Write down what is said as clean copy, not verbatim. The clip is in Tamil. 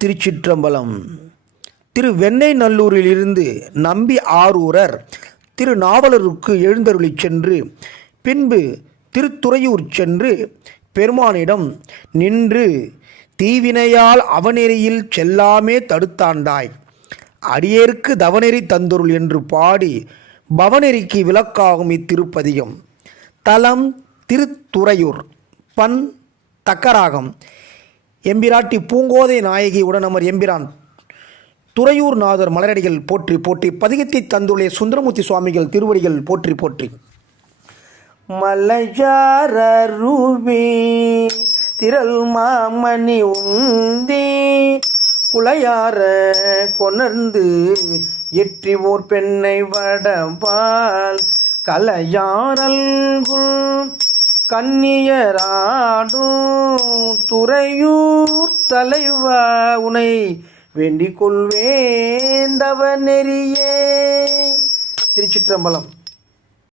திருச்சிற்றம்பலம். திருவெண்ணெய்நல்லூரிலிருந்து நம்பி ஆரூரர் திருநாவலருக்கு எழுந்தருளிச் சென்று பின்பு திருத்துறையூர் சென்று பெருமானிடம் நின்று தீவினையால் அவநெறியில் செல்லாமே தடுத்தாண்டாய், அடியேற்கு தவநெறி தந்தொருள் என்று பாடி பவநெறிக்கு விளக்காகும் இத்திருப்பதிகம். தலம் திருத்துறையூர். பண் தக்கராகம். எம்பிராட்டி பூங்கோதை நாயகி உடனமர் எம்பிரான் துறையூர் நாதர் மலரடிகள் போற்றி போற்றி. பதிகத்தை தந்துள்ள சுந்தரமூர்த்தி சுவாமிகள் திருவடிகள் போற்றி போற்றி. மலையாரூபி திரள் மாமணி உந்தி குளையார கொணர்ந்து எற்றி ஓர் பெண்ணை வடபால் கலையாரல்குள் கன்னியராடும் துறையூர் தலைவா உனை வேண்டிக் கொள்வேந்தவ நெறியே. திருச்சிற்றம்பலம்.